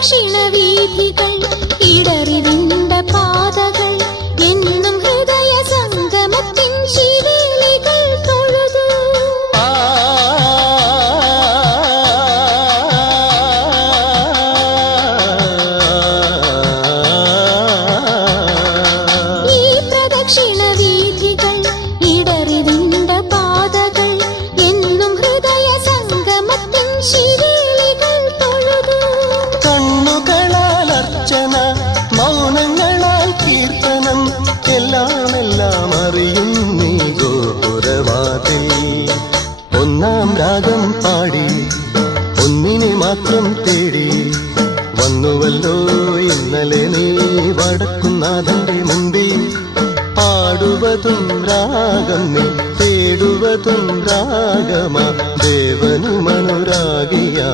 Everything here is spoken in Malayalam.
പ്രദക്ഷിണവീഥികൾ ഇടറിവിണ്ട പാതകൾ എന്നും ഹൃദയ സംഗമത്തിൻ ശിവേലികൾ തൊഴുതു. ഈ പ്രദക്ഷിണവീഥികൾ ഇടറിവിണ്ട പാതകൾ എന്നും ഹൃദയ സംഗമത്തിൻ ശിവേലികൾ തൊഴുതു. കണ്ണുകളാൽ അർച്ചന, മൗനങ്ങളാൽ കീർത്തനം, എല്ലാം അറിയും നീ ഗോപുരവാതിൽ. ഒന്നാം രാഗം പാടി ഒന്നിനെ മാത്രം തേടി വന്നുവല്ലോ ഇന്നലെ നീ വടക്കുന്നാഥന്റെ മുമ്പിൽ. പാടുവതും രാഗം നീ, തേടുവതും രാഗമാ, ദേവനും അനുരാഗിയാ.